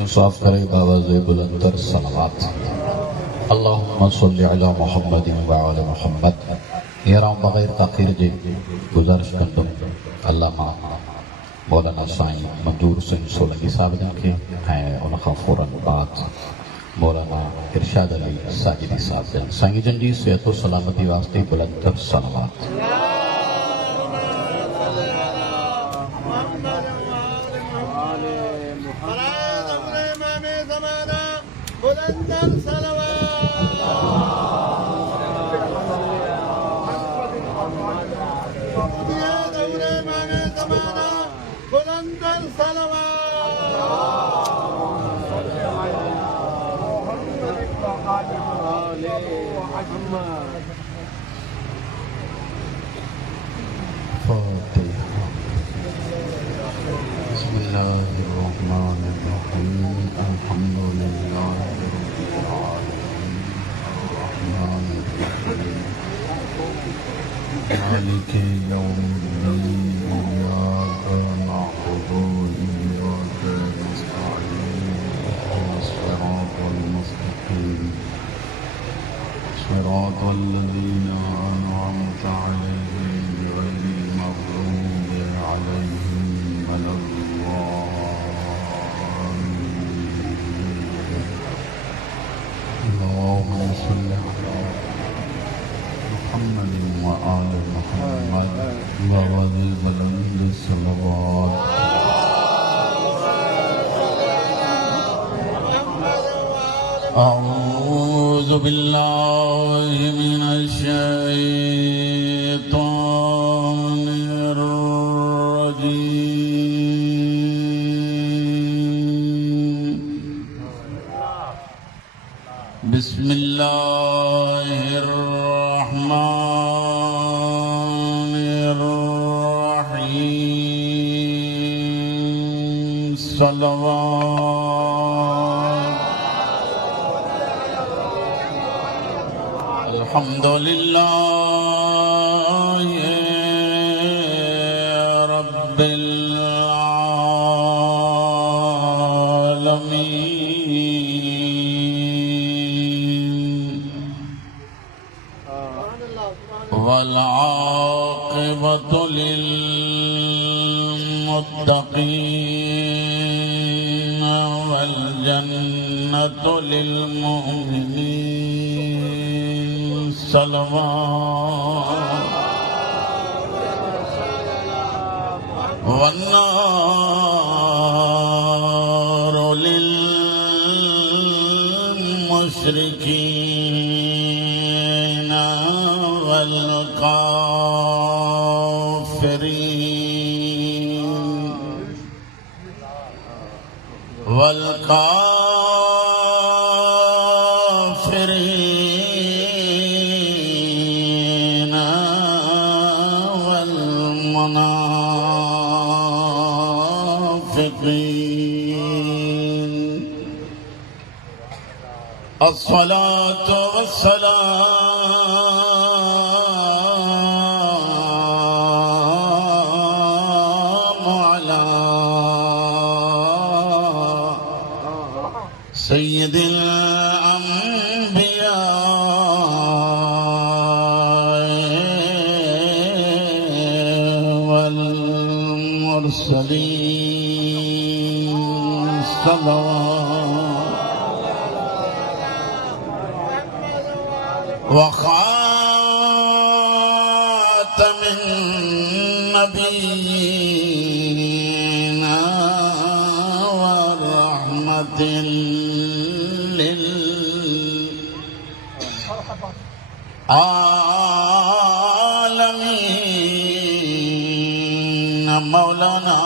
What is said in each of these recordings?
इंसाफ करे बावज़े बुलंदर सलावत अल्लाहुम्मा सल्लि अला मुहम्मदिन व आले मुहम्मद। याराम बगैर ताखीर जे गुजारिश कंदुम अल्लामा मौलाना साईं मंजूर सिंह सोलंकी साहब जन खे ऐं उन खां फौरन बाद मौलाना इरशाद अली साजिदी साहब जन साईं जन जी सेहत व सलामती वास्ते बुलंदर सलावत। बिस्मिल्लाहिर्रहमानिर्रहीम अल्हम्दुलिल्लाहि रब्बिल आलमीन अर्रहमानिर्रहीम मालिकि यौमिद्दीन इय्याका नअबुदु व इय्याका नस्तईन इहदिnas सिरातल मुस्तकीम सिरातल लज़ीना अनअमता अलैहिम गैरिल मग़ज़ूबि अलैहिम अल्लाहुम्मा सल्लि अला मुहम्मदिन व आले मुहम्मद बावज़े बुलंद सलावत। अऊज़ु बिल्लाहि मिनश शैतानिर रजीम। बिस्मिल्लाहिर रहमानिर रहीम। सल्लल्लाहु अल्हम्दुलिल्लाहि रब्बिल आलमीन वल आक़िबतु लिल मुत्तक़ीन वल जन्नतु लिल मुमिनीन। सल्लल्लाहु वन्नारु लिल मुश्रिकीन वल काफिरीन वल मुनाफिकीन। अस्सलातु वस्सलामु अला सय्यिदिल अंबिया वल मुरसलीन। व खातमिन नबीय्यीन व रहमतिल लिल आलमीन मौलाना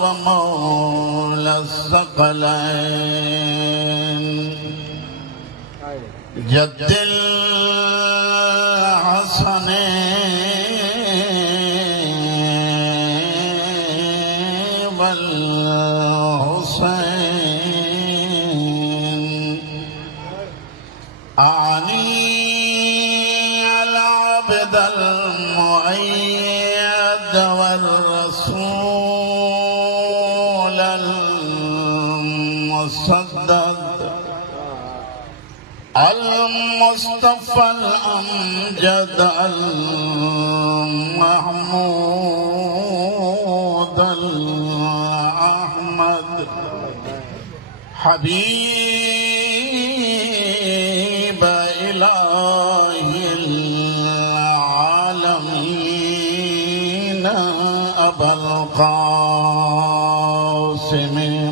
व मौला सकलैन जद्दिल हसनैन वल हुसैन आनी अल अब्दल मुअय्यद वर रसूल المسدد المصطفى الأمجد المحمود الأحمد حبيب إله العالمين أبا القاسم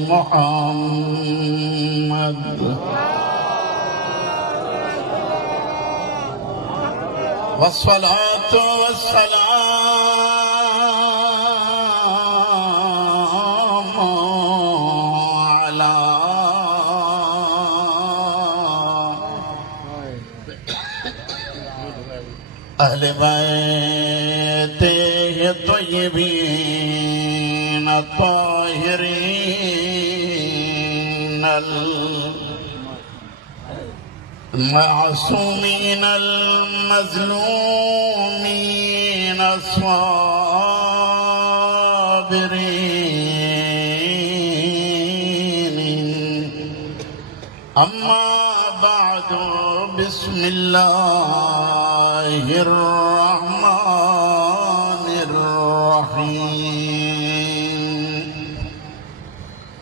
محمد والصلاة والسلام على أهل بيته الطيبين الطاهرين المعصومين المظلومين الصابرين أما بعد بسم الله الرحمن الرحيم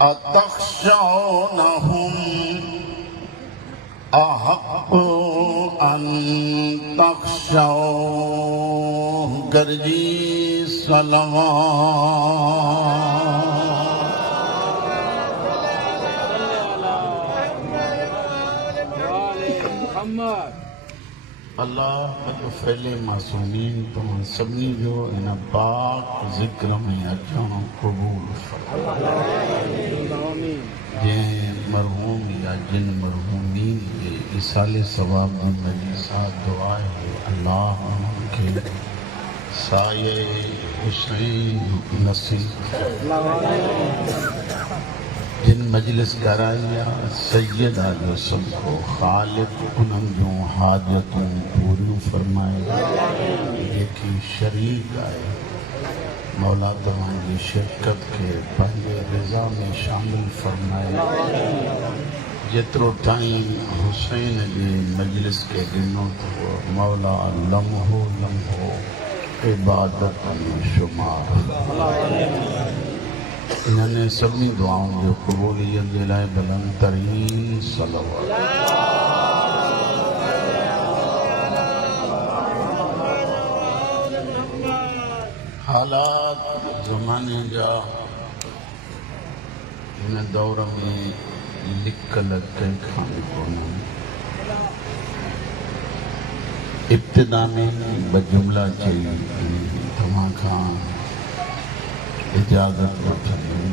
أتخشونهم أحق أن تخشوا گرجی اللہ فعل معصومین تو سبنی جو ان پاک ذکر میں اچھا قبول فرمائے جن مرحوم یا جن مرحومین کے اصال ثواب میں ساتھ دعائیں ہو اللہ کے سایہ حسین نصیب جن مجلس کرائیا سید آجو سب کو خالق انہم جو حاجتوں پوری فرمائے ایک شریک آئے مولا تمہاری شرکت کے پہلے رضا میں شامل فرمائے جترو ٹائم حسین جی مجلس کے دنوں تو مولا لمحو لمحو عبادت میں شمار انہوں نے سبھی دعاؤں جو قبولیت دلائے بلند ترین صلوات حالات زمانے جا ان دور میں لکھ لگتے کھانے کونا ابتدا میں بجملہ چاہیے تمام خان اجازت وٹھنی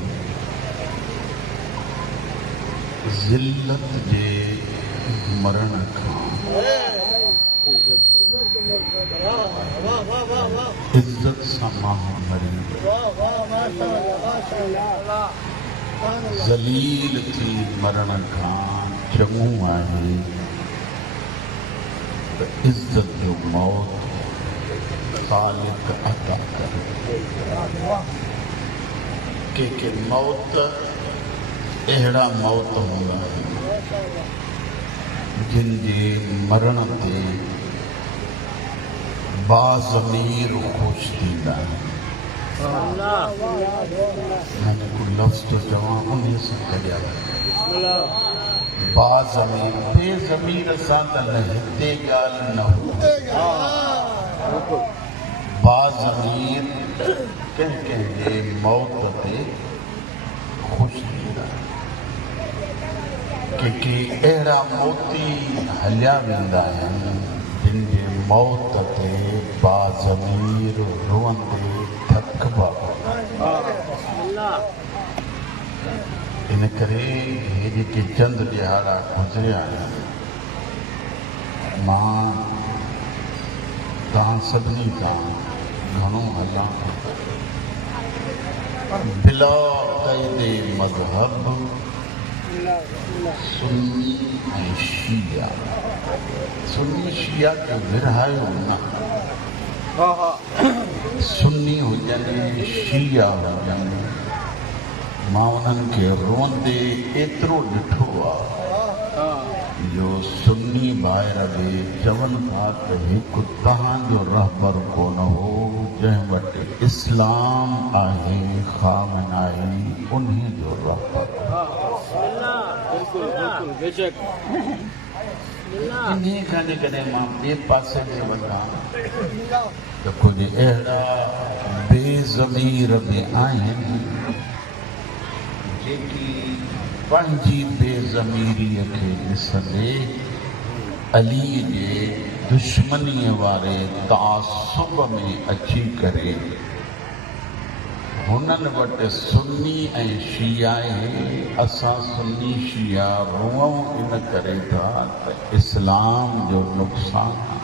ذلت جے مرن کھان عزت سماہ مری ذلیل تھی مرن کھان چموں آئے عزت جو موت خالق عطا کر کہ موت اہڑا موت ہوگا جن جے مرن تے باضمیر خوش دینا میں نے کوئی لفظ تو جواب انہیں سے کریا باضمیر بے ضمیر ساتھ لہتے گال نہ ہو باضمیر کہ موت تے خوش دینا کہ اہڑا موتی ہلیا ویندا ہے جن جے موت تے باضمیر روندے تھک با ان کرے یہ کہ چند ॾियारा गुज़रिया आहिनि मां तव्हां सभिनी खां घणो हलां बिला क़ैद मज़हब सुन्नी ऐं शिया सुन्नी शिया खे विरहायो न सुन्नी हुजनि शिया हुजनि मां उन्हनि खे रोंदे एतिरो ॾिठो आहे जो सुन्नी भाइर बि चवनि था त हिकु तव्हांजो रहबर कोन हो जंहिं वटि इस्लाम आहे ख़ामनाई उन्हीअ जो रहबर इन्हीअ खां जेकॾहिं मां ॿिए पासे ते वञां त कुझु अहिड़ा बेज़मीर बि आहिनि जेकी पंहिंजी बेज़मीरीअ खे ॾिसंदे अली जे दुश्मनीअ वारे तासुब में अची करे हुननि वटि सुन्नी ऐं शिया आहे असां सुन्नी शिया रोऊं इन करे था त इस्लाम जो नुक़सानु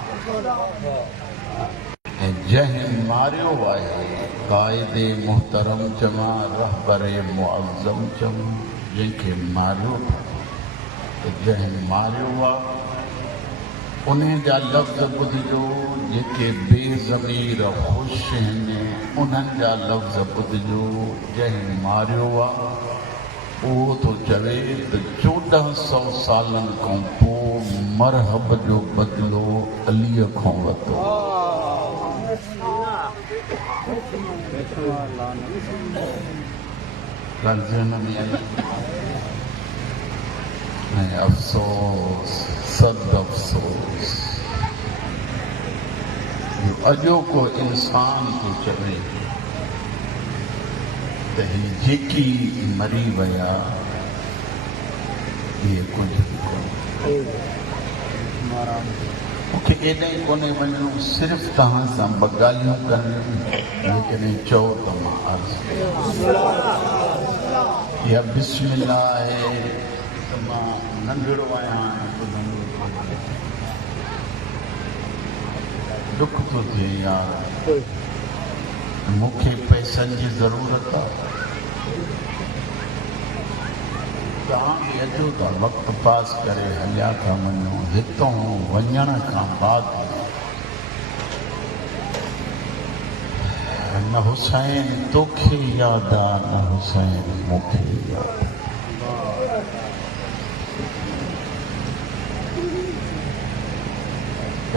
ऐं जंहिं मारियो आहे क़ाइदे मुहतरम चवां रहबरे मुअज़्ज़म चवां जंहिंखे मारियो त जंहिं मारियो आहे उन जा लफ़्ज़ ॿुधिजो जेके बेज़मीर ख़ुशि आहिनि उन्हनि जा लफ़्ज़ ॿुधिजो जंहिं मारियो आहे उहो थो चवे त 1400 सालनि खां पोइ मरहब जो बदिलो अलीअ खां वरितो ऐं अफ़सोस सद अफ़सोस अॼोको इंसान थो चवे त ही जेकी मरी विया इहे कुझु बि कोन्हे मूंखे एॾां ई कोन्हे वञिणो सिर्फ़ु तव्हां सां ॿ ॻाल्हियूं कनि जेकॾहिं चओ त मां अर्ज़ु इहा बिस्मिल्लाह आहे त मां नंढड़ो आहियां दुख थो थिए यार मूंखे पैसनि जी ज़रूरत आहे तव्हां बि अचो था वक़्तु पास करे हलिया था वञो हितां वञण खां बाद न हुसैन तोखे यादि आहे न हुसैन मूंखे यादि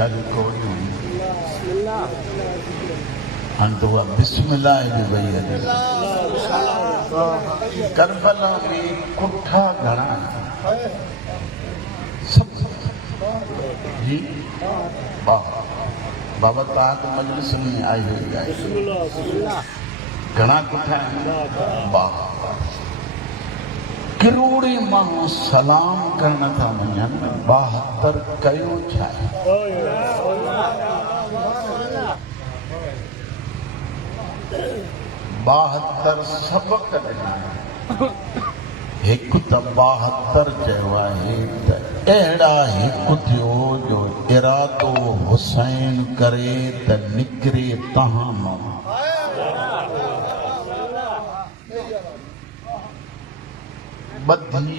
ॻाल्हियूं कोन्हियूं हाणे त उहा बिस्मिल्लाह बि वई हले करबला में कुठा घणा जी बाबा तव्हां त मजलिस में आई हुई आहे घणा कुठा आहिनि किरोड़े माण्हू सलाम करण था वञनि 72 कयो छा आहे 72 सबक ॾिना हिकु त 72 चयो आहे त अहिड़ा हिकु थियो जो इरादो हुसैन करे त निकिरे तव्हां मां ॿधी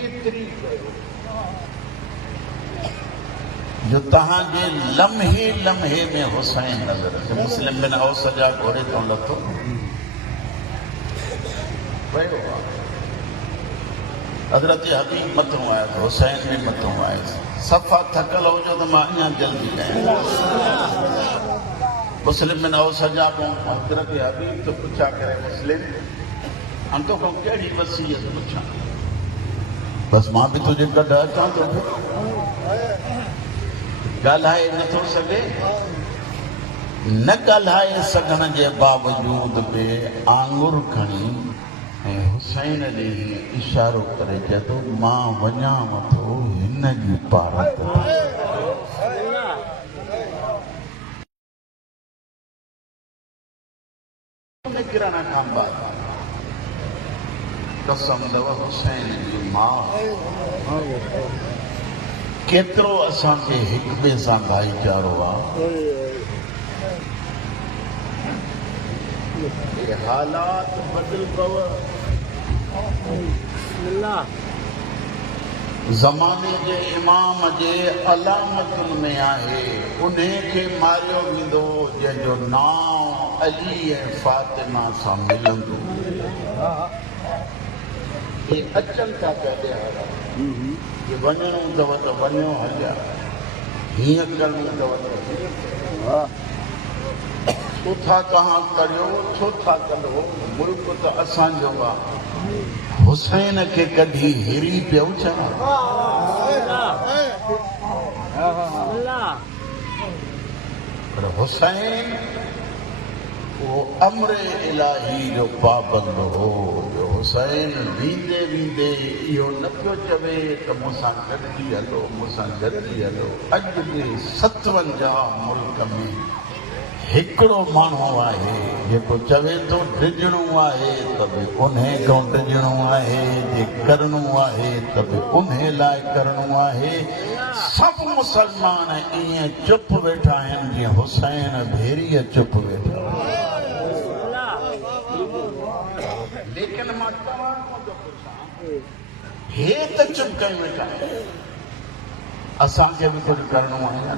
एतिरी जो तव्हांजे लम्हे लम्हे में हुसैन नज़र अचे मुस्लिम बिन औस जा घोड़े तो लथो वियो हज़रत हबीब मथों आयो हुसैन बि मथों आयुसि सफ़ा थकल हुजो त मां अञा जल्दी कयां मुस्लिम बिन औस जा हज़रत हबीब तो पुछा करे मुस्लिम अंतो को कहिड़ी वसीयत पुछां बस मां बि तुंहिंजे गॾु अचां थो ॻाल्हाए नथो सघे न ॻाल्हाए सघण जे बावजूद बि आंगुर खणी ऐं हुसैन ॾे इशारो करे चए थो मां वञांव थो हिन जी पारत निकिरण खां बाद कसम अथव हुसैन जी माउ केतिरो असांखे हिक ॿिए सां भाईचारो आहे हालात बदल पव ज़माने जे इमाम जे अलामतुनि में आहे उन खे मारियो वेंदो जंहिंजो नाम अली ऐं फातिमा सां मिलंदो ये अचनि था पिया ॾियारा ये वञणो अथव त वञो हलिया हीअं करिणो अथव त छो था तव्हां करियो छो था करो मुल्क त असांजो आहे हुसैन खे कढी हिरी पियो छा पर हुसैन वो अमरे इलाही जो पाबंद हो जो हुसैन वींदे वींदे इहो न पियो चवे त मूंसां गॾिजी हलो मूंसां गॾिजी हलो अॼु बि 57 मुल्क में हिकिड़ो माण्हू आहे जेको चवे थो डिॼणो आहे त बि उन खां डिॼणो आहे जे करणो आहे त बि उन लाइ करणो आहे सब मुसलमान ईअं चुप वेठा आहिनि जीअं हुसैन भेरीअ चुप वेठा लेकिन मां तव्हां खां थो पुछां हे त चुप कयूं वेठा असांखे बि कुझु करणो आहे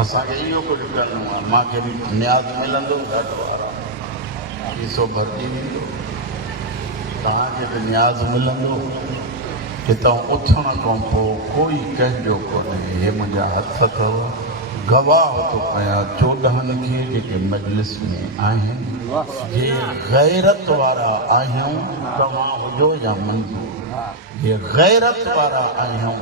असांखे इहो कुझु करणो आहे मूंखे बि न्याज़ मिलंदो ॾाढो आराम शीशो भरिजी वेंदो तव्हांखे बि न्याज़ मिलंदो हितां उथण खां पोइ कोई कंहिंजो कोन्हे हे मुंहिंजा हथ अथव गवाह थो कयां 14 खे जेके मजलिस में आहिनि जे गैरत वारा आहियूं तव्हां हुजो या मंज़ूर जे गैरत वारा आहियूं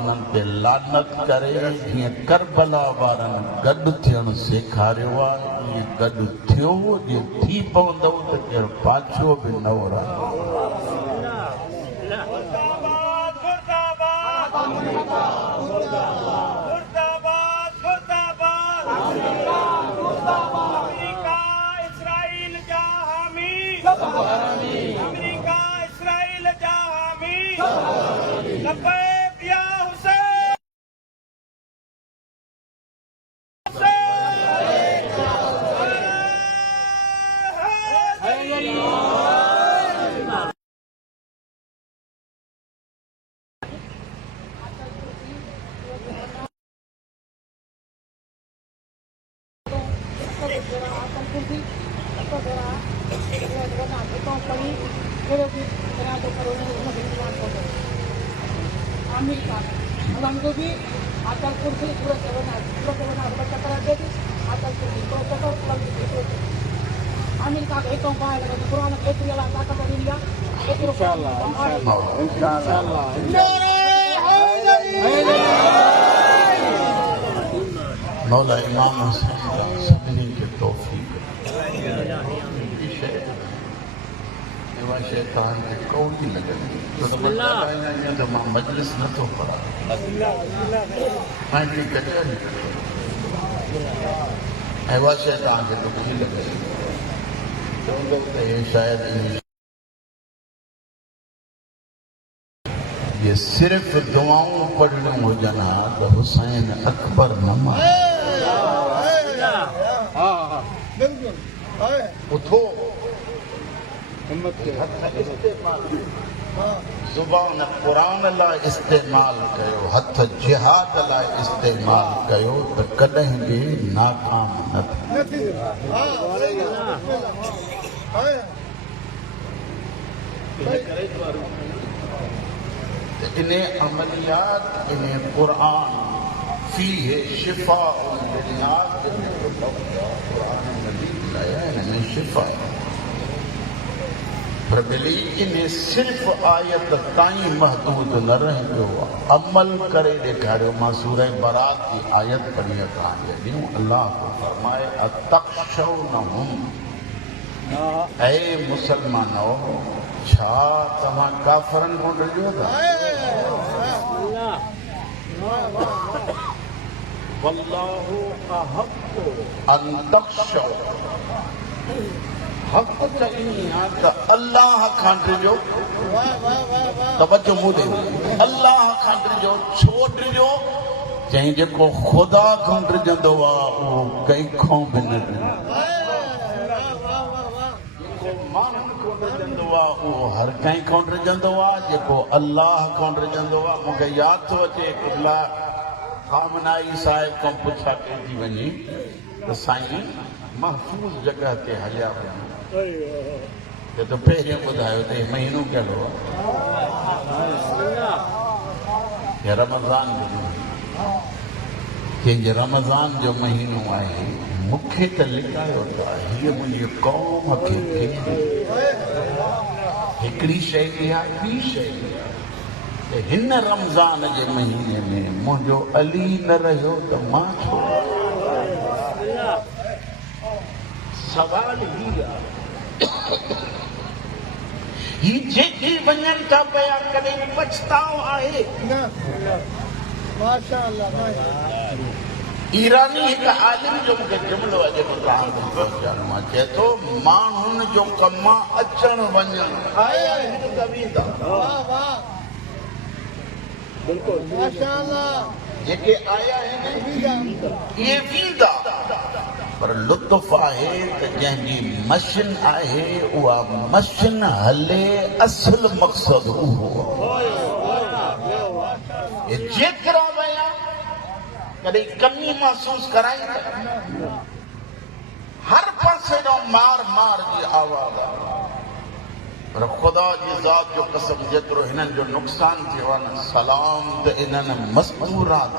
उन्हनि ते लानत करे जीअं करबला वारनि गॾु थियणु सेखारियो आहे ईअं गॾु थियो जीअं थी पवंदव त केरु पाछो बि न वराईंदो अमेरिका इस्राइल जा हामी लबैक या हुसैन अमेरिका भी आजकल कुर्सी पूरा बच्चा करा देती आजकल अमेरिका के एक पाएगा तो पुराना एक वाला ताकत इंडिया मौला इमाम हुसैन सभिनी खे तौफ़ीक़ शैतान खे कौड़ी लॻंदी त मां मजलिस नथो पढ़ां पंहिंजी कचहरी ऐं उहा शैतान खे दुखी लॻंदी चवंदो त हे शायदि ये सिर्फ़ दुआऊं पढ़णियूं हुजनि हा त हुसैन अकबर न माने उथो ज़ुबान क़ुरान लाइ इस्तेमाल कयो हथ जिहाद लाइ इस्तेमाल कयो त कॾहिं बि नाकाम न इन अमलियात इन क़ुरान फीह शिफा क़ुरान मजीद लाया इनमें शिफा पर बिली इन्हें सिर्फ़ आयत ताईं महदूद न रहियो अमल करे ॾेखारियो मां सूरह बरात की आयत पढ़ी तव्हांखे ॾियूं अल्लाह को फरमाए अतख़्शौनहुम ऐ मुसलमानो छा तव्हां काफ़रनि खां ॾिजो था वल्लाहु अहक़्क़ु अन तख़्शौ हक़ त ईअं आहे त अल्लाह खां ॾिजो तवजो मूं ॾे अल्लाह खां ॾिजो छो ॾिजो चई जेको ख़ुदा खां ॾिजंदो आहे उहो कंहिंखां बि न माण्हुनि खां ॾिजंदो आहे उहो हर कंहिं खां ॾिजंदो आहे जेको अल्लाह खां ॾिजंदो आहे मूंखे यादि थो अचे खामनाई साहिब को पुछा कहिजी वञे त साईं महफ़ूज़ जॻह ते हलिया वञो त पहिरियों ॿुधायो त महीनो कहिड़ो आहे रमज़ान जो महीनो कंहिंजे रमज़ान जो महीनो आहे मूंखे त लिकायो त हीअ मुंहिंजी क़ौम खे हिकिड़ी शइ इहा ॿी शइ त हिन रमज़ान जे महीने में मुंहिंजो अली न रहियो त मां छो सवाल ही ही जेके वञनि था पिया कॾहिं पछताओ आहे ईरानी हिकु आलिम जो मूंखे जुमिलो अॼु बि तव्हां ताईं पहुचाइणो आहे चए थो माण्हुनि जो कमु आहे अचणु वञणु जेके आया आहिनि इहे वेंदा पर लुत्फ़ आहे त जंहिंजी मशीन आहे उहा मशीन हले असुल मक़सदु उहो जेतिरा विया कॾहिं कमी महसूस कराईंदा हर पासे ॾांहुं मार मार जी आवाज़ आहे पर ख़ुदा जी ज़ात जो कसम जेतिरो हिननि जो नुक़सान थियो आहे न सलाम त इन्हनि मस्तूरात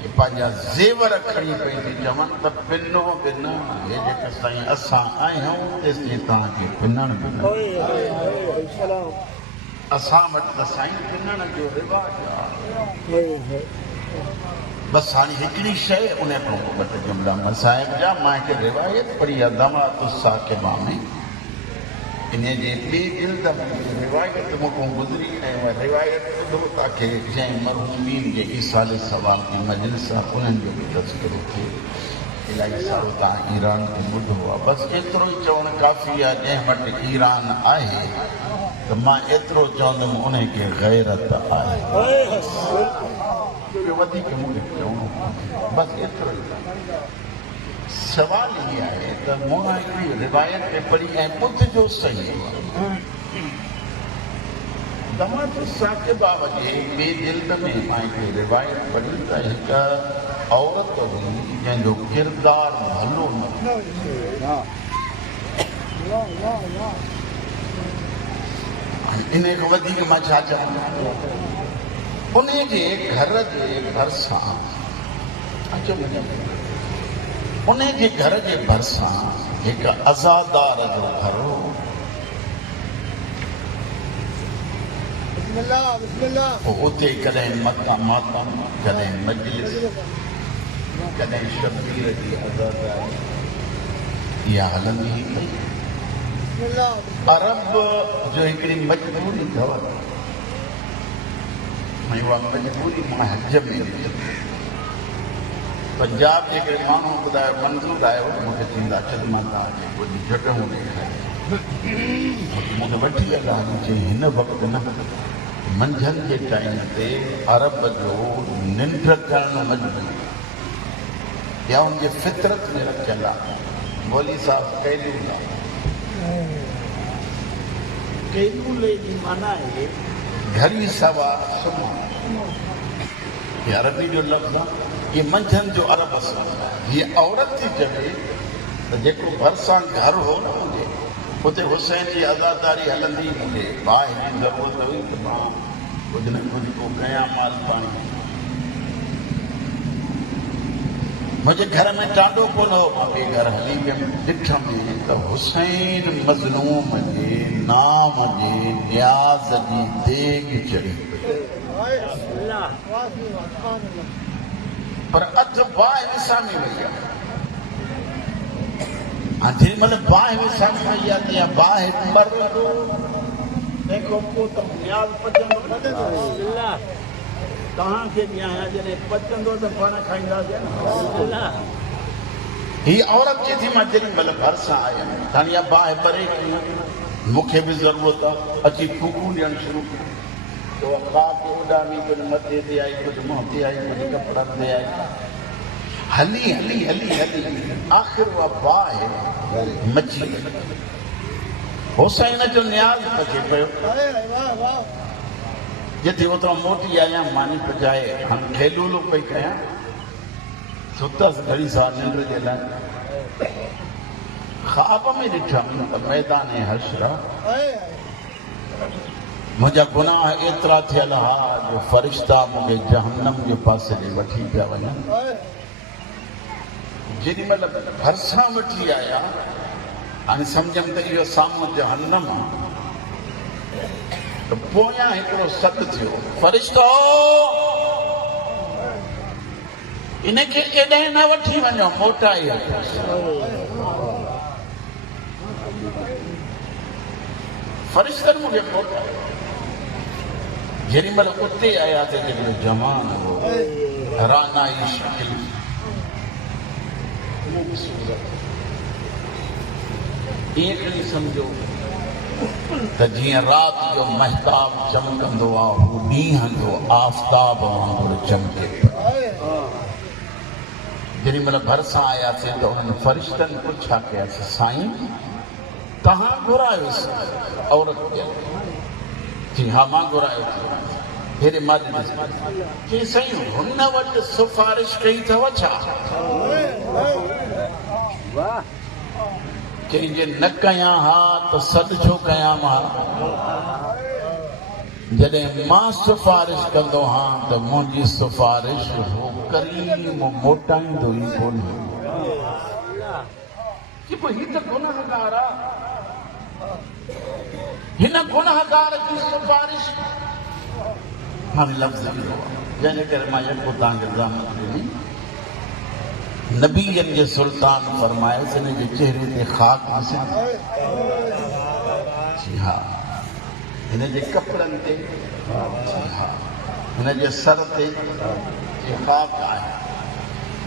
खे पंहिंजा ज़ेवर खणी पई चवनि त पिनो बिन हे जेके साईं असां आहियूं तेसिताईं तव्हांखे पिनण बि न असां वटि त साईं पिनण जो रिवाज आहे बसि हाणे हिकिड़ी शइ उन खां पोइ ॿ टे जुमिला मसाइब जा मां हिकु रिवायत पढ़ी आहे दमातु साकिबा में इन जे ॿिए जिल्द में रिवायत मूंखां गुज़री ऐं उहा रिवायत ॿुधो तव्हांखे जंहिं मरहूमीन जे ईसाल सवाल जी मजलिस आहे उन्हनि जो बि तज़किरो थिए इलाही सारो तव्हां ईरान खे ॿुधो आहे बसि एतिरो ई चवणु काफ़ी आहे जंहिं वटि ईरान आहे त मां एतिरो चवंदुमि उनखे गैरत आहे वधीक मूंखे चवणो बसि एतिरो ई सवाल इहो आहे त मूं हिकिड़ी रिवायत में पढ़ी ऐं ॿुधजो सही दमातु साकिबा जे ॿिए जिल्द में मां हिकिड़ी रिवायत पढ़ी त हिकु औरत हुई जंहिंजो किरदारु भलो न इन खां वधीक मां छा चवां उन जे घर जे भरिसां उन जे घर जे भरिसां हिकु अज़ादार जो घर हो उते कॾहिं मातम कॾहिं मजलिस कॾहिं शबीर जी अज़ादारी इहा हलंदी ई पई अरब जो हिकिड़ी मजबूरी अथव उहा मजबूरी मां हज में पंजाब जे हिकिड़े माण्हू ॿुधायो मंज़ूर आयो मूंखे थींदा चल मां तव्हांखे कुझु जॻहियूं ॾेखारियूं मूंखे वठी हलिया चई हिन वक़्तु न मंझंदि जे टाइम ते अरब जो निंड करणु मजबूर या उनजे फितरत में रखियल आहे मौली साहिब कैलूले जी माना आहे घड़ी सवा सुम्हणु ये अरबी जो लफ़्ज़ आहे ये मंझंदि जो अरब असर ये औरत थी चवे त जेको भरिसां घर हो न मुंहिंजे उते हुसैन जी आज़ादारी हलंदी मूंखे बाहि जी ज़रूरत हुई त मां कुझु न कुझु को कयां माल पाणी मुंहिंजे घर में टांडो कोन हो मां ॿिए घर हली वियुमि ॾिठमि त हुसैन मज़लूम जे नाम जे न्याज़ जी देग चढ़ी पर अधु बाहि विसामी वई आहे हाणे जेॾी महिल बाहि विसामी वई आहे त इहा बाहि मरंदो तंहिंखां पोइ त न्याज़ पचंदो तव्हांखे बि आहियां जॾहिं पचंदो त पाण खाईंदासीं हीअ औरत चए थी मां जेॾी महिल भरिसां आयमि हाणे इहा बाहि परे मूंखे बि ज़रूरत आहे अची फूकूं ॾियणु शुरू कयूं तो काके उॾामी कुझु मथे ते आई कुझु मुंहं ते आई कुझु कपिड़नि ते आई हली हली हली हली आख़िर उहा बाहि मची हुसैन जो न्याज़ पचे पियो जिथे ओतिरो मोटी आहियां मानी पचाए हाणे खेलूलो पई कयां सुतसि घड़ी सां निंड जे लाइ ख़्वाब में ॾिठमि त मैदान हश्र मुंहिंजा गुनाह एतिरा थियल हा जो फ़रिश्ता मूंखे जहन्नम जे पासे ॾे वठी पिया वञनि जेॾीमहिल भरिसां वठी आया हाणे सम्झमि त इहो साम्हूं जहन्नम आहे त पोयां हिकिड़ो सॾु थियो फ़रिश्तो इनखे एॾे न वठी वञो मोटाई फ़रिश्तनि मूंखे मोटायो जेॾीमहिल उते आया त जेॾीमहिल जवान हो रानाई शकिल ईअं खणी सम्झो त जीअं राति जो महताब चमकंदो आहे हू ॾींहं जो आफ़्ताब वांगुरु चमके जेॾीमहिल भरिसां आयासीं त उन्हनि फ़रिश्तनि पुछा कयासीं साईं तव्हां घुरायोसि औरत जी हा मां घुरायो हेॾे मां ॾिठसि चई साईं हुन वटि सिफारिश कई अथव छा चई जे न कयां हा त सॾु छो कयां मां जॾहिं मां सिफारिश कंदो हा त मुंहिंजी सिफारिश हो करीम मोटाईंदो ई कोन्हे ही त गुनाहगार आहे हिन गुनाहगार जी सिफारिश हाणे लफ़्ज़ जंहिंजे करे मां यको तव्हांखे ज़ामत ॾिनी नबीअनि जे सुल्तान फरमायोसि हिन जे चेहरे ते ख़ाक ॾिसे हा हिन जे कपिड़नि ते हिन जे सर ते ख़ाक आहे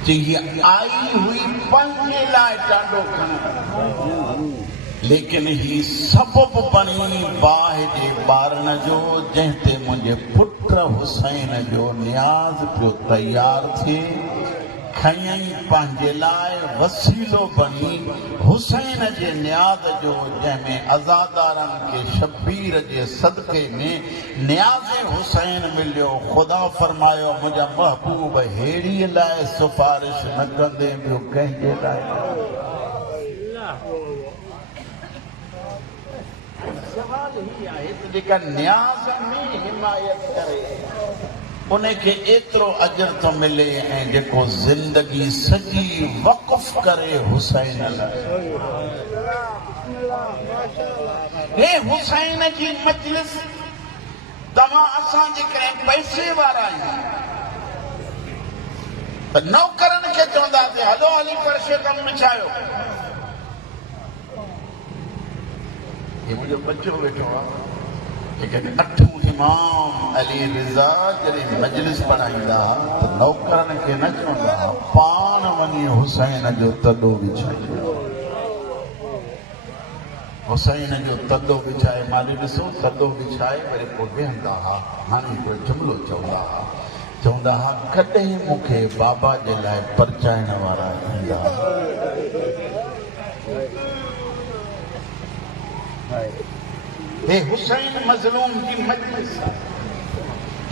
चई हीअ आई हुई पंहिंजे लाइ ॾाढो खणण लेकिन ही सबब बणी बाहि जे ॿारण जो जंहिं ते मुंहिंजे पुट हुसैन जो नियाज़ पियो तयारु थिए खयई पंहिंजे लाइ वसीलो बणी हुसैन जे नियाज़ जो जंहिंमें अज़ादारनि खे शबीर जे सदक़े में नियाज़ हुसैन मिलियो ख़ुदा फरमायो मुंहिंजा महबूब हेड़ीअ लाइ सिफारिश न कंदे ॿियो कंहिंजे लाइ सवाल ही आहे त जेका नियाज़ में हिमायत करे उनखे एतिरो अजर थो मिले ऐं जेको ज़िंदगी सॼी वक़ुफ़ करे हुसैन लाइ हे हुसैन जी मजलिस तव्हां असांजे करे पैसे वारा आहियो त नौकरनि खे चवंदासीं हलो हली फर्श कमु विछायो मुंहिंजो बचो वेठो आहे लेकिन अठूं इमाम अली रिज़ा जॾहिं मजलिस पढ़ाईंदा त नौकरनि खे न चवंदा पाण वञी हुसैन जो तदो विछाए हुसैन जो तदो विछाए माली ॾिसो तदो विछाए वरी पोइ वेहंदा हुआ हाणे हिकिड़ो जुमिलो चवंदा हुआ कॾहिं मूंखे बाबा जे लाइ परचाइण वारा ईंदा हे हुसैन मज़लूम जी मजलिस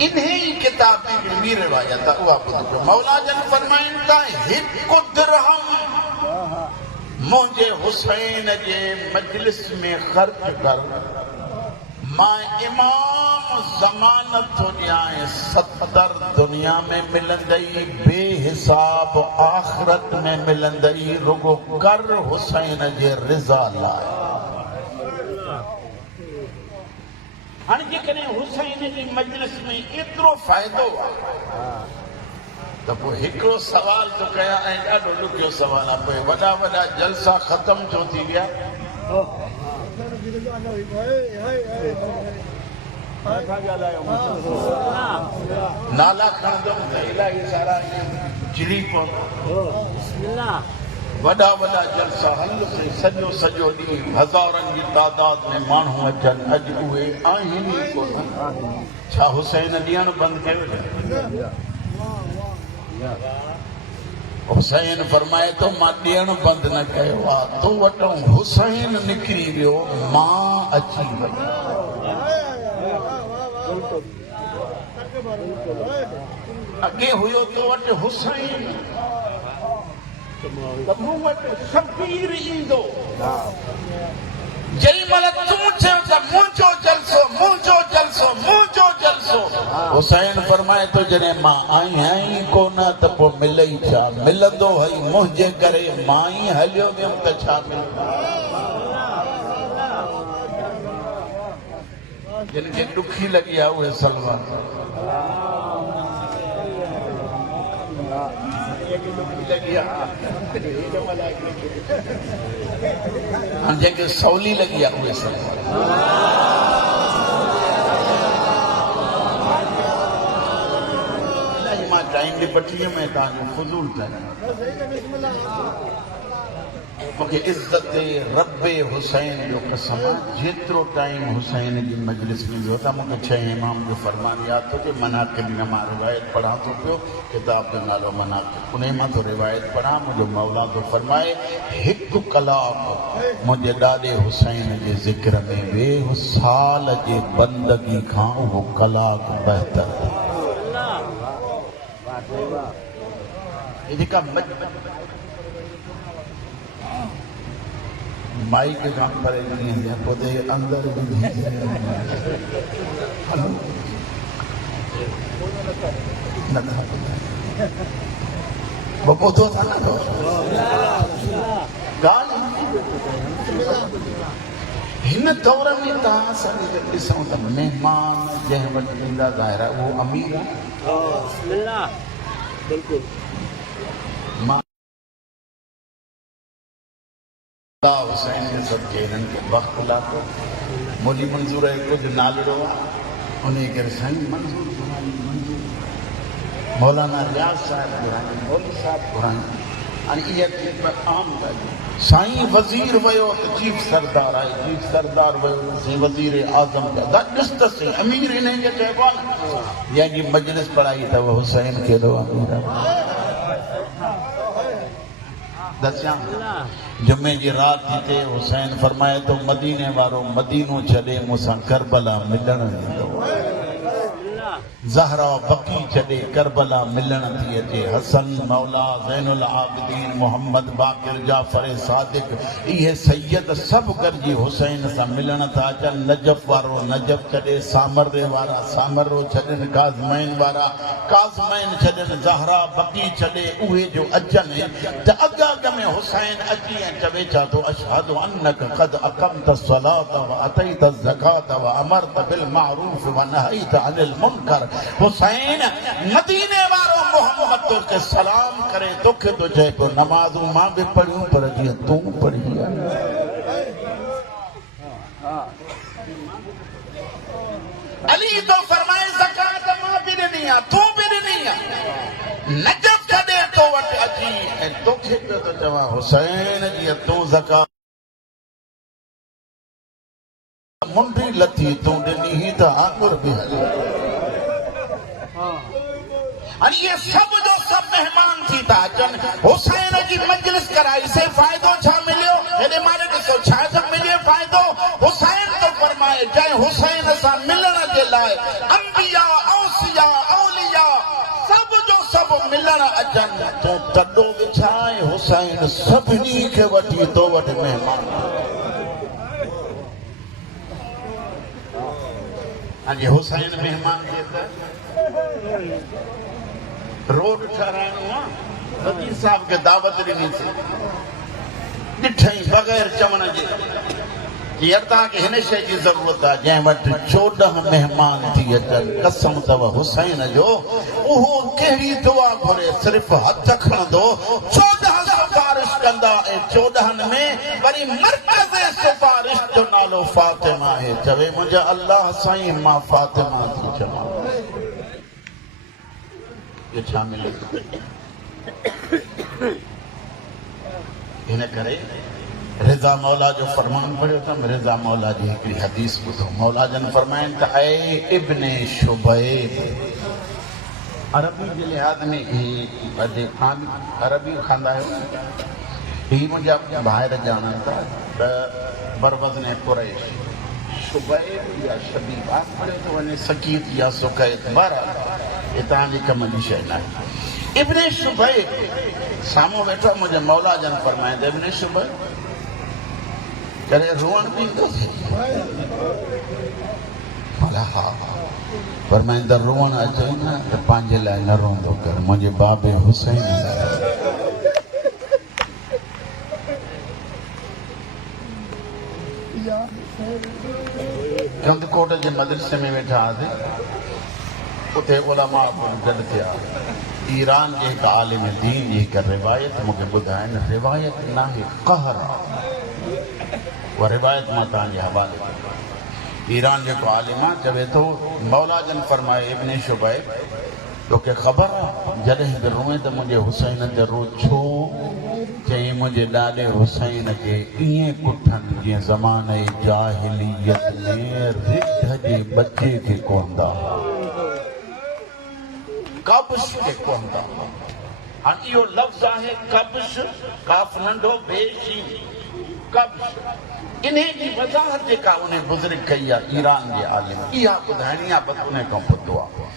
इन्हीं किताब में ॿी रिवायत आहे उहा ॿुधो मौला जन फरमाइनि था हिकु दिरहम मुंहिंजे हुसैन जे मजलिस में ख़र्च कर मां इमाम ज़मानत थो ॾियां 70 दुनिया में मिलंदई बेहिसाब आख़िरत में मिलंदई रुगो कर हुसैन जे रिज़ा लाइ हाणे जेकॾहिं हुसैन जी मजलिस में एतिरो फ़ाइदो आहे त पोइ हिकिड़ो सवाल थो कयां ऐं ॾाढो ॾुखियो सवाल आहे पोइ वॾा वॾा जलसा ख़तमु छो थी विया नाला खणंदुमि त इलाही सारा चिड़ी पवंदा वॾा वॾा जलसा हल सॼो सॼो ॾींहुं हज़ारनि जी तादाद में माण्हू अचनि अॼु उहे आहिनि ई कोन छा हुसैन ॾियणु बंदि कयो हुसैन फरमाए थो मां ॾियणु बंदि न कयो आहे तो वटो हुसैन निकिरी वियो मां अची वई अगे हुयो तो वटि हुसैन त मूं वटि शबीर ईंदो जई महिल तूं चयो त मुंहिंजो जलसो मुंहिंजो जलसो मुंहिंजो जलसो हुसैन फरमाए थो जॾहिं मां आई आहीं कोन त पोइ मिलई छा मिलंदो हई मुंहिंजे करे मां ई हलियो वियुमि त छा मिलंदो जिन खे ॾुखी लॻी आहे उहे सलवार जेके सवली लगी आहे उहे सभु मां टाइम जी पटरीअ में तव्हांजो फुज़ूल कयां मूंखे इज़त रब्बे हुसैन जो कसम जेतिरो टाइम हुसैन जी मजलिस में वियो त मूंखे छह इमाम जो फरमान यादि थो अचे मनाक़िब में मां रिवायत पढ़ां थो पियो किताब जो नालो मनाक़िब उन मां थो रिवायत पढ़ां मुंहिंजो मौला थो फरमाए हिकु कलाकु मुंहिंजे ॾाॾे हुसैन जे ज़िक्र में वेह साल जे बंदगी खां उहो कलाकु बहितर जेका माइक खां परे नहीं पोइ अंदर ॿुधो था न हिन दौर में तव्हां असांखे ॾिसूं त महिमान जंहिं वटि ईंदा ज़ाहिर आहे उहो अमीर आहे हुसैन जे सदके हिननि खे वक़्तु लाथो मोली मंज़ूर हिकिड़ो जो नालो आहे उन करे साईं मंज़ूर मौलाना रियाज़ साहिब घुराइनि मौली साहिब घुराइनि हाणे इहा आम ॻाल्हि साईं वज़ीर वियो त चीफ सरदार आहे चीफ सरदार वियो साईं वज़ीर आज़म ॾिस त सही अमीर हिन खे चइबो आहे न जंहिंजी मजलिस पढ़ाई अथव हुसैन केॾो अमीर आहे दसियां जुमे जी रात थी हुसैन फरमाए तो मदीने वारो मदीनो छॾे मूंसां करबला मिलण वेंदो ज़हरा बकी छॾे करबला मिलण थी अचे हसन मौला ज़ैनुल आबिदीन मोहम्मद बाक़िर जाफ़र सादिक इहे सैयद सभु गॾिजी हुसैन सां मिलण था अचनि नजफ़ वारो नजफ़ छॾे सामरे वारा सामरो छॾनि काज़मैन वारा काज़मैन छॾनि ज़हरा बकी छॾे उहे जो अचनि त अॻ में हुसैन अची ऐं चवे छा थो अशहदु अन्नक क़द अक़मत सलात व अतैत ज़कात व अमरत बिल मारूफ व नहैत अनिल मुनकर हुसैन मदीने वारो मोहम्मद तोखे सलाम करे तोखे तो चए पियो नमाज़ूं मां बि पढ़ियूं पर जीअं तूं पढ़ी अली तो फरमाए ज़कात मां बि ॾिनी आहे तूं बि ॾिनी आहे नजफ़ छॾे तो वटि अची ऐं तोखे पियो थो चवां हुसैन जीअं तूं ज़कात मुंडी लथी तूं ॾिनी त आंगुर बि हली और ये सब जो सब मेहमान थी था अचनि हुसैन जी मजलिस कराई से फ़ाइदो छा मिलियो हेॾे मारे ॾिसो छा छा मिलियो फ़ाइदो हुसैन तो फरमाए जंहिं हुसैन सां मिलण जे लाइ अंबिया औसिया औलिया सब जो सब मिलण अचनि तॾो बि छा आहे हुसैन सभिनी खे वठी तो वटि महिमान अॼु हुसैन महिमान खे त रोड ठहराइणो आहे वज़ीर साहब खे दावत ॾिनीसीं ॾिठई बग़ैर चवण जे यार तव्हांखे हिन शइ जी ज़रूरत आहे जंहिं वटि 14 महिमान थी अचनि कसम अथव हुसैन जो उहो कहिड़ी दुआ घुरे सिर्फ़ु हथ खणंदो 14 सिफ़ारिश कंदा ऐं 14 में वरी मर्कज़ सिफ़ारिश जो नालो फातिमा आहे चवे मुंहिंजा अल्लाह साईं मां फातिमा थी चवां ये छा मिले हिन करे रिज़ा मौला जो फरमान पढ़ियो अथमि रिज़ा मौला जी हिकिड़ी हदीस ॿुधो मौला जन फरमाइनि त ऐ इब्ने शुबैब अरबी जे लिहाज़ में अरबी खांदा आहियो ही मुंहिंजा ॿाहिरि ॼाणनि था त बरवज़न कुरैश शुबैब या शबीब पढ़ियो थो वञे सकीत या सुकैत बहरहाल ये तव्हांजी कम जी शइ न आहे। इब्ने शुबैर साम्हूं वेठो मुंहिंजे मौला जन फरमाईंदे इब्ने शुबैर करे रोअण बि ईंदो भला हा फरमाईंदा रोअण अचे न त पंहिंजे लाइ न रोंदो कर मुंहिंजे बाबे हुसैन लाइ कंदकोट जे मदरसे में वेठा हुआसीं उते उलमा गॾु थिया ईरान जे हिकु आलिम दीन जी हिकु रिवायत मूंखे ॿुधाइनि रिवायत न आहे कहर उहा रिवायत मां तव्हांजे हवाले कयां ईरान जेको आलिम आहे चवे थो मौला जन फरमाए इब्ने शुबैर तोखे ख़बर आहे जॾहिं बि रोए त मुंहिंजे हुसैन ते रो छो चई मुंहिंजे ॾाॾे हुसैन खे ईअं कुठनि जीअं ज़माने जाहिलियत में रिढ जे बचे खे कोंदा कब्श खे कोंदा हाणे इहो लफ़्ज़ आहे कब्श काफ़ नंढो बेशी कब्श इन्हे जी वज़ाहत जेका उन बुज़ुर्ग कई आहे ईरान जे आलिम इहा ॿुधाइणी आहे बसि उन खां पुछो आहे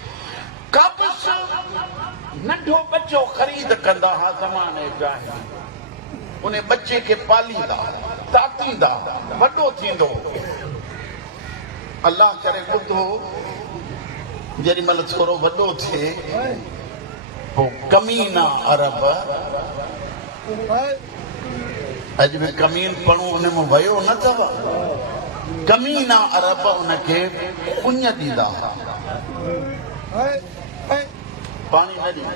कब्श नंढो बच्चो ख़रीद कंदा हुआ ज़माने जाहिल उन बच्चे खे पालींदा ताकींदा वॾो थींदो अल्लाह करे ॿुधो जेॾी महिल थोरो वॾो थिए पोइ कमीना अरब अॼु में कमीन पढ़ूं उन में वियो न अथव कमीना अरब उनखे उञ ॾींदा पाणी न ॾींदा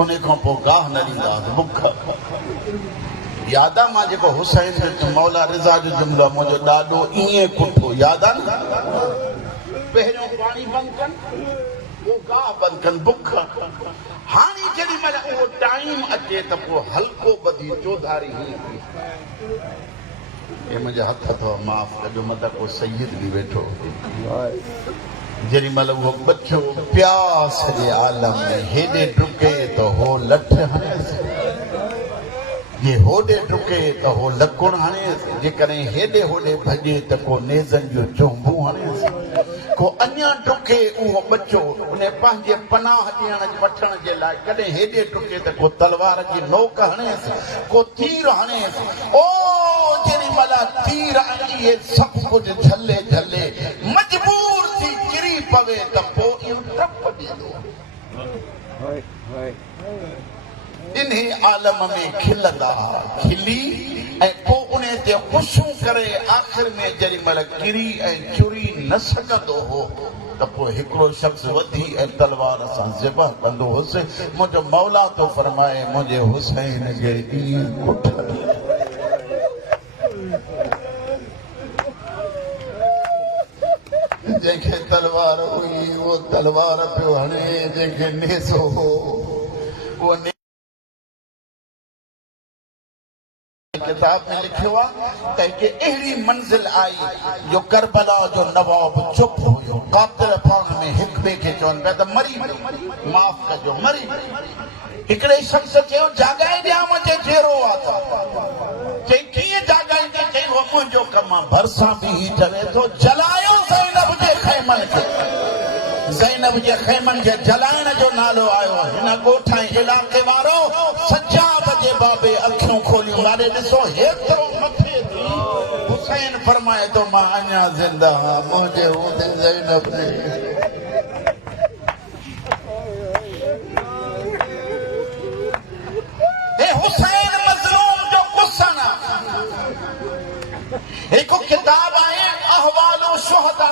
उन खां पोइ गाह न ॾींदा बुख यादि आहे मां जेको हुसैन मौला रिज़ा जो जुमिलो मुंहिंजो ॾाॾो ईअं कुठो यादि आहे न पहिरियों पाणी बंदि कनि पोइ गाह बंदि कनि बुख हाणे जेॾी महिल उहो टाइम अचे त पोइ हल्को ॿधी चौधारी हे मुंहिंजा हथ अथव माफ़ कजो मतिलबु को सैयद बि वेठो जेॾी महिल उहो बच्चो प्यास जे आलम में हेॾे डुके त हो लठ हणेसि जे होॾे डुके त हो लकुण हणेसि जेकॾहिं हेॾे होॾे भॼे त को नेज़नि जो चोंबू हणेसि को अञा डुके उहो बच्चो उन पंहिंजे पनाह ॾियण वठण जे लाइ कॾहिं हेॾे डुके त को तलवार जी नोक हणेसि को तीर हणेसि ओ जेॾी महिल तीर इहे सभु कुझु झले झले मजबूर थी किरी पवे त पोइ इहो टप ॾींदो इन्हे आलम में खिलंदा खिली ऐं पोइ उन ते ख़ुशियूं करे आख़िर में जेॾी महिल किरी ऐं चुरी न सघंदो हो त पोइ हिकिड़ो शख़्स वधी ऐं तलवार सां ज़िबह कंदो हुउसि मुंहिंजो मौला थो फरमाए मुंहिंजे हुसैन जे ईअं कुठ जंहिंखे तलवार हुई उहो तलवार पियो हणे जंहिंखे नेज़ो हो उहो किताब में लिखियो आहे त हिकु अहिड़ी मंज़िल आई जो करबला जो नवाब चुप हुयो कातिल पाण में हिक ॿिए खे चवनि पिया त मरी माफ़ कजो मरी हिकिड़े शख़्स चयो जाॻाए ॾियां मुंहिंजे जहिड़ो आहे चई कीअं जाॻाईंदी चई उहो मुंहिंजो कमु आहे भरिसां बि ही चवे थो जलायो ज़ैनब जे ख़ैमनि खे ज़ैनब जे ख़ैमनि खे जलाइण जो नालो आयो हिन ॻोठ ऐं इलाइक़े वारो सजा बजे बाबे अखियूं खोलियूं ॾाढे ॾिसो हेतिरो मथे थी हुसैन फरमाए थो मां अञा ज़िंदा आहियां मुंहिंजे हूंदे ज़ैनब ने हुसैन मज़लूम जो कुसन हिकु किताब आहे अहवाल शुहदा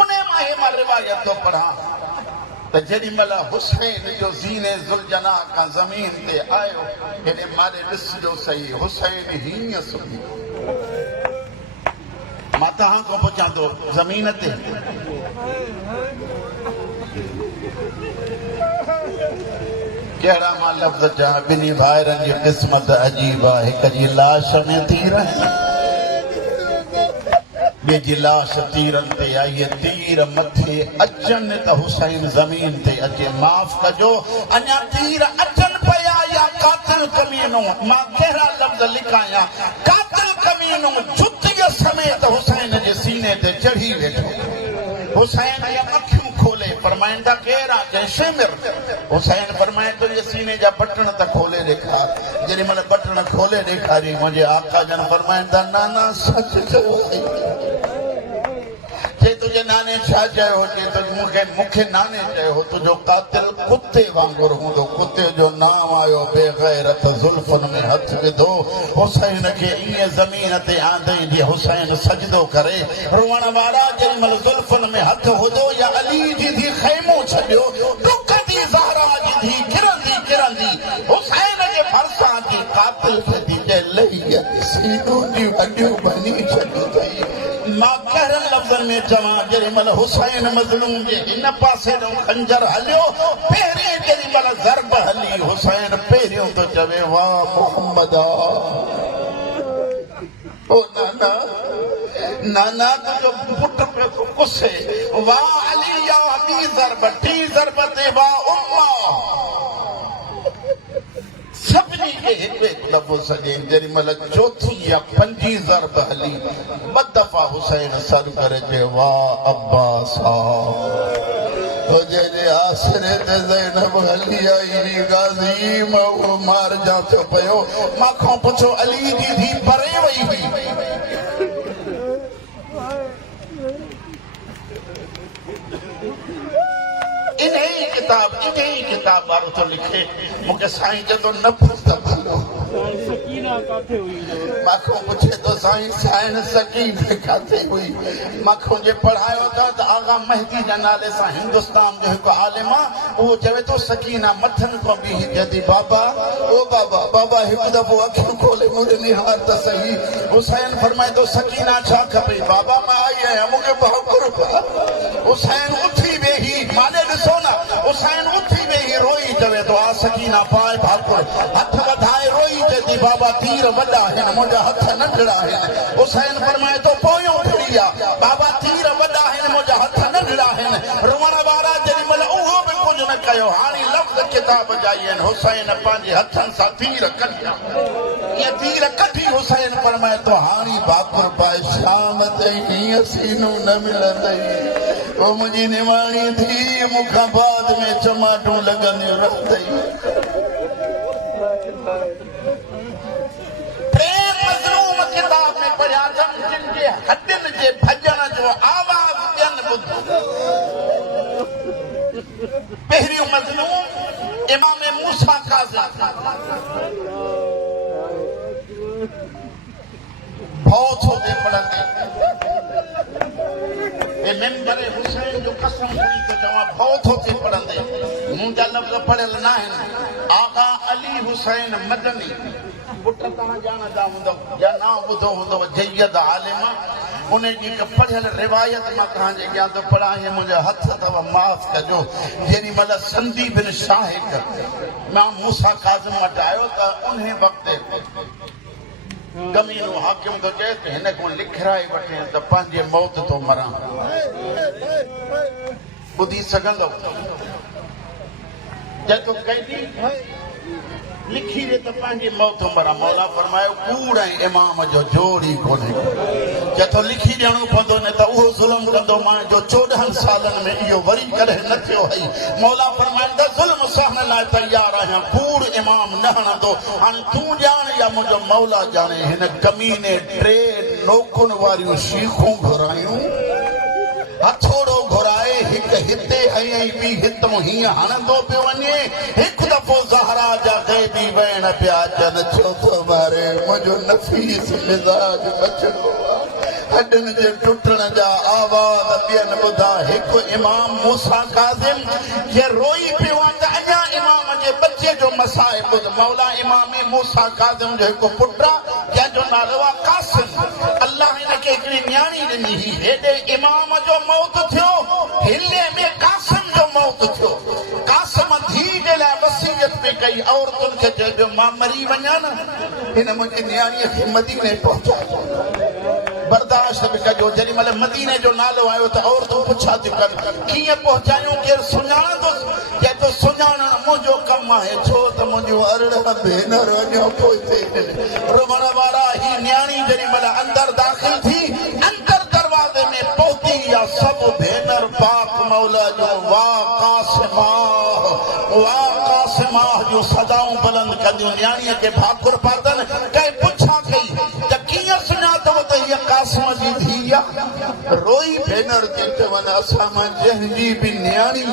उन मां रिवायत थो पढ़ां त जेॾी महिल हुसैन जो ज़ीने ज़ुलजना खां ज़मीन ते आयो हेॾे मारे ॾिसजो सही हुसैन हीअं सुम्ही मां तव्हां खां पुछां थो ज़मीन ते कहिड़ा मां लफ़्ज़ चवां ॿिन्ही भाइरनि जी क़िस्मत अजीब आहे हिक जी लाश में थी रहे ॿिए जी लाश तीरनि ते आई तीर मथे अचनि त हुसैन ज़मीन ते अचे माफ़ कजो अञा तीर अचनि पिया या कातिल कमीनो मां कहिड़ा लफ़्ज़ लिखायां कातिल कमीनो जुतीअ समेत हुसैन जे सीने ते चढ़ी वेठो हुसैन जी अखियूं खोले फरमाइनि था केरु आहे जैसे मिर हुसैन फरमाए तो ये सीने जा बटन त खोले ॾेखार जेॾी महिल बटन खोले ॾेखारी मुंहिंजे आका जन फरमाइनि था नाना सच चयो जे तुझे नाने छा चयो जे तो मूंखे नाने चयो तुंहिंजो कातिल कुते वांगुरु हूंदो कुते जो नाम आयो बेग़ैरत ज़ुल्फ़नि में हथ विधो हुसैन खे ईअं ज़मीन ते आंदई जीअं हुसैन सजदो करे रोअण वारा जेॾी महिल ज़ुल्फ़नि में हथ हुदो या अली जी धी ख़ैमो छॾियो ॾुकंदी ज़हरा जी धी किरंदी किरंदी हुसैन जे भरिसां जी कातिल खे थी चए लही सीनूं जी वॾियूं बनी छॾियूं अथई मां कहिड़नि लफ़्ज़नि में चवां जेॾी महिल हुसैन मज़लूम जे हिन पासे ॾों खंजर हलियो पहिरीं जेॾी महिल ज़रब हली हुसैन पहिरियों थो चवे वाह मोहम्मद ओ नाना नाना तुंहिंजो पुटु पियो थो कुसे वाह अली या ॿी ज़रब टी ज़रब ते वाह उम्मा सभिनी खे हिकु हिकु दफ़ो सॼे जेॾी महिल चौथी या पंजी ज़रब हली ॿ दफ़ा हुसैन सर करे चयो वाह अब्बास जे आसिरे ते ज़ैनब हली आई गाज़ी मां उहो मारजां थियो पियो मां पुछो अली जी धी परे वई हुई इन्हीं किताब वारो तो लिखे मूंखे साईं चवंदो न पुछंदो माखो पुछे तो साईं साईं सकीन काथे हुई माखो जे पढ़ायो था त आगा मेहदी जे नाले सां हिंदुस्तान जो हिकु आलिम आहे उहो चवे थो सकीना मथनि खां बि जदी बाबा ओ बाबा बाबा हिकु दफ़ो अखियूं खोले मुंहिंजे निहार त सही हुसैन फरमाए थो सकीना छा खपे बाबा मां आई आहियां मूंखे बहु हुसैन उथी वेही माने ॾिसो न हुसैन उथी वेही रोई चवे थो आ सकीना पाए भाकुर हथ वधाए रोई चए बाबा तीर वॾा आहिनि मुंहिंजा हथ नंढड़ा आहिनि हुसैन फरमाए थो पोयों फिरी आहे बाबा तीर वॾा आहिनि मुंहिंजा हथ नंढड़ा आहिनि रोअण वारा जेॾी महिल उहो बि कुझु न कयो हाणे लफ़्ज़ किताब जा ई आहिनि हुसैन पंहिंजे हथनि सां तीर कढिया इहे तीर कढी हुसैन फरमाए थो हाणे भाकुर पाए शाम ताईं हीअं सीनूं न मिलंदई ओ मुंहिंजी निमाणी थी मूंखां बाद में चमाटूं लॻंदियूं रहंदई किताब में पढ़िया जिनके हॾिन जे भॼण जो आवाज़ ॾियनि ॿुधो पहिरियों मज़लूम इमाम मूसा काज़िम भउ थो थिए पढ़ंदे ए मेंबर हुसैन जो कसम खणी थो चवां भउ थो थिए पढ़ंदे मुंहिंजा लफ़्ज़ पढ़ियल न आहिनि आका अली हुसैन मदनी पुट तव्हां ॼाणंदा हूंदव या नाम ॿुधो हूंदव जयद आलिम उन जी हिकु पढ़ियल रिवायत मां तव्हांजे अॻियां थो पढ़ां इहे मुंहिंजा हथ अथव माफ़ कजो जेॾी महिल संदी बिन शाहिक मां मूसा काज़िम वटि आयो त उन वक़्तु ज़मीनो हाकिम थो चए त हिन खां लिखाए वठे त पंहिंजे मौत थो मरां ॿुधी सघंदव जंहिं तो कैदी लिखी रे त पंहिंजी मौत मरा मौला फरमायो कूड़ ऐं इमाम जो जोड़ी कोन्हे जथो लिखी ॾियणो पवंदो न त उहो ज़ुल्म कंदो मां जो 14 सालनि में इहो वरी कॾहिं न थियो हई मौला फरमाईंदा ज़ुल्म सहण लाइ तयार आहियां कूड़ इमाम न हणंदो हाणे तूं ॼाण या मुंहिंजो मौला ॼाणे हिन कमीने 3 नोकुन वारियूं शीखूं घुरायूं हथोड़ो घुराए हिकु हिते ऐं ॿी हितां हीअं हणंदो पियो वञे हिकु दफ़ो ज़हरा जा ग़ैबी भेण पिया अचनि छो थो मारे मुंहिंजो नफ़ीस मिज़ाज बचड़ो हॾनि जे टुटण जा आवाज़ ॿियनि ॿुधा हिकु इमाम मूसा काज़िम जे रोई पियो आहे त अञा इमाम जे बचे जो मसाइब ॿुध मौला इमाम मूसा काज़िम जो हिकु पुटु आहे जंहिंजो नालो आहे कासिम अल्लाह हिनखे हिकिड़ी न्याणी ॾिनी हुई हेॾे इमाम जो मौत थियो हिले में कासिम जो मौत थियो कासिम धी जे लाइ वसीयत में कई औरतुनि खे चइबो मां मरी वञा न हिन मुंहिंजी न्याणीअ खे मदीने पहुचायो बर्दाश्त बि कजो जेॾी महिल मदीने जो नालो आयो त औरतूं पुछा थियूं कनि कीअं पहुचायूं केरु सुञाणंदुसि चए सुञाणणु मुंहिंजो कमु आहे छो त मुंहिंजूं अरिड़ह भेनर अञा पोइ रुमण वारा ही न्याणी जेॾी महिल अंदरि दाख़िल थी अंदरि दरवाज़े में पहुती या सभु भेनर पाक मौला जो वाह वाह कासिमा जो सदाऊं बुलंद कंदियूं न्याणीअ खे भाकुर पातन कंहिं पुछा कई त कीअं सुञातव त हीअ कासिम जी धीउ आहे रोई भेनर थी चवनि असां मां जंहिंजी बि न्याणी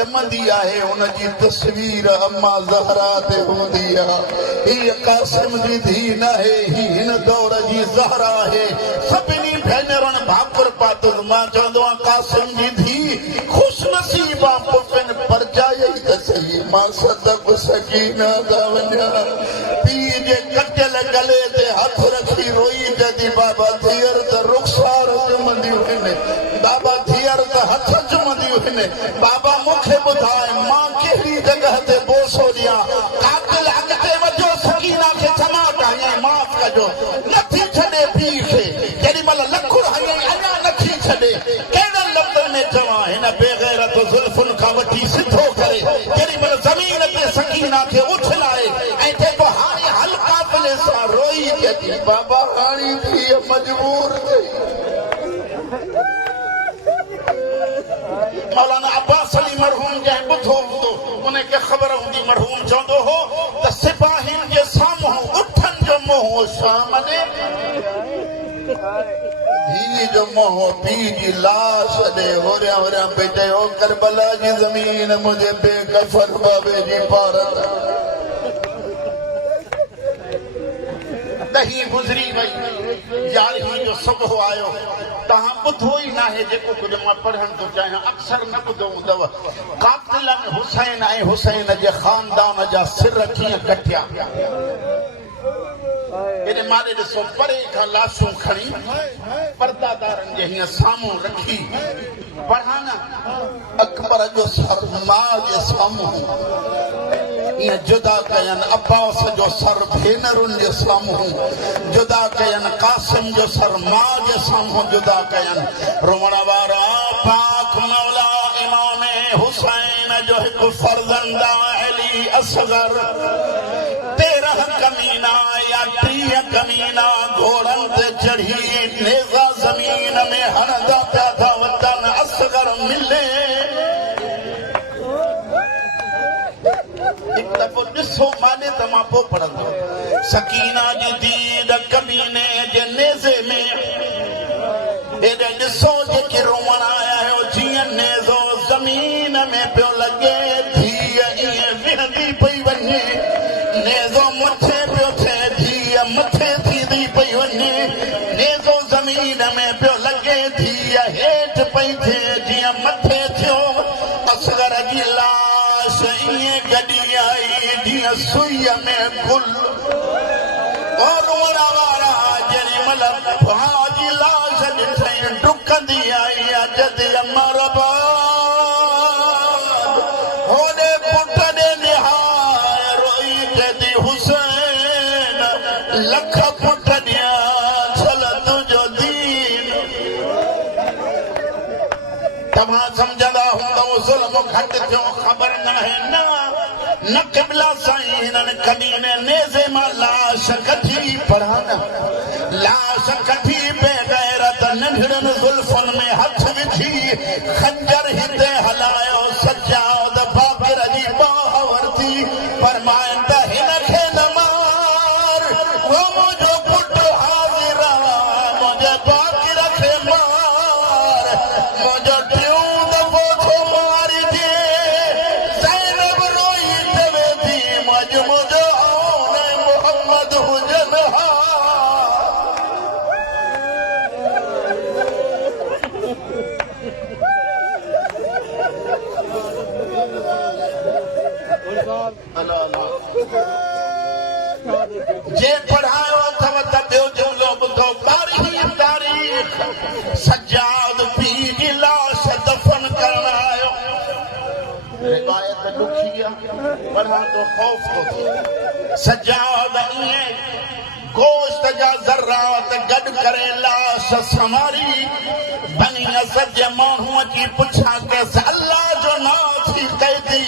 ॼमंदी आहे हुनजी तस्वीर अम्मा ज़हरा ते हूंदी आहे हीअ कासिम जी धीउ न आहे ही हिन दौर जी ज़हरा आहे सभिनी भेनरुनि भाकुर पातो मां चवंदो आहियां कासिम जी धीउ ख़ुशनसीब आहे पुटनि परजाई त सही मां सदक सकीना था वञा पीउ जे कटियल गले ते हथ रखी रोई जदी बाबा धीअर त रुखसार चुमंदियूं आहिनि बाबा धीअर त हथ चुमंदियूं आहिनि बाबा मूंखे ॿुधाए मां कहिड़ी जॻह ते बोसो ॾियां कातिल अॻिते वधियो सकीना खे चमाट हयईं माफ़ कजो नथी छॾे पीउ खे जेॾी महिल लखुर हयईं अञा नथी छॾे कहिड़े लफ़्ज़नि में चवां हिन बेग़ैरत ज़ुल्फ़ुनि खां वठी सिधो करे जेॾी महिल ज़मीन ते सकीना खे उछलाए ऐं जेको हाणे हल काफ़िले सां रोई चई बाबा हाणी थी मजबूर थी मौलाना अब्बास अली मरहूम जंहिं ॿुधो हूंदो उनखे ख़बर हूंदी मरहूम चवंदो हो त सिपाहियुनि जे साम्हूं उठनि जो मोह शाम ॾे धीउ जो मोह पीउ जी लाश ॾे होरियां होरियां पई चयो करबला जी ज़मीन मुंहिंजे बेकफन बाबे जी पारत ॾही गुज़री वई यारहीं जो सुबुह आयो तव्हां ॿुधो ई न आहे जेको कुझु मां पढ़ण थो चाहियां अक्सर न ॿुधो हूंदव कातिलनि हुसैन ऐं हुसैन जे ख़ानदान जा सिर कीअं कटिया एॾे मारे ॾिसो परे खां लाशूं खणी पर्दादारनि जे हीअं साम्हूं रखी पढ़ा न अकबर जो सर मां जे साम्हूं ईअं जुदा कयनि अब्बास जो सर भेनरुनि जे साम्हूं जुदा कयनि कासिम जो सर मां जे साम्हूं जुदा कयनि रोअण वारा पाक मौला इमाम हुसैन जो हिकु फर्ज़ंद अली असगर 13 कमीना या 30 कमीना घोड़नि ते चढ़ी नेज़ा ज़मीन में हणंदा पिया था वतन असगर मिले हिकु दफ़ो ॾिसो माने त मां पोइ पढ़ंदो सकीना जी दीद कमीने जे नेज़े में हेॾे ॾिसो जेके रोअण आया आहियो जीअं नेज़ो ज़मीन में पियो लॻे धीअ ईअं विहंदी पई वञे नेज़ो मथे पियो थिए धीअ मथे थींदी पई वञे नेज़ो ज़मीन में पियो लॻे धीअ हेठि पई थिए जीअं मथे थियो असगर जी लाश ईअं गॾी आई जीअं सुईअ में गुल रोअण वारा जेॾी महिल भाउ जी लाश ॾिठई डुकंदी आई जद अमरबाद होॾे पुट ॾे निहार रोई चई हुसैन लख पुट ॾियां छल तुंहिंजो दीन तव्हां सम्झंदा हूंदव ज़ुल्म घटि थियो ख़बर न आहे न क़िबला साईं हिननि कमीने नेज़े मां लाश कढी पढ़ान लाश कढी बेग़ैरत नंढड़नि ज़ुल्फ़नि में हथ विझी खंजर हिते हलायो सजाद बाक़िर जी बाह वरिती फरमाइनि त हिनखे न मार वो मुंहिंजो पुटु हाज़िर आहे मुंहिंजे बाक़िर खे मार मुंहिंजो टियों दफ़ो थो मारिजे ज़ैनब रोई चवे थी मुंहिंजो आउन मोहम्मद हुजनि हा जे पढ़ायो अथव त ॿियो जुमिलो ॿुधो 12वीं तारीख़ सजाद पीउ जी लाश दफ़न करण आयो रिवायत ॾुखी आहे पढ़ण तो ख़ौफ़ थो थिए सजाद ईअं गोश्त जा ज़र्रात गॾु करे लाश संवारी बनी असद जे माण्हूअ जी पुछा कयसि अल्लाह जो नाम थी कैदी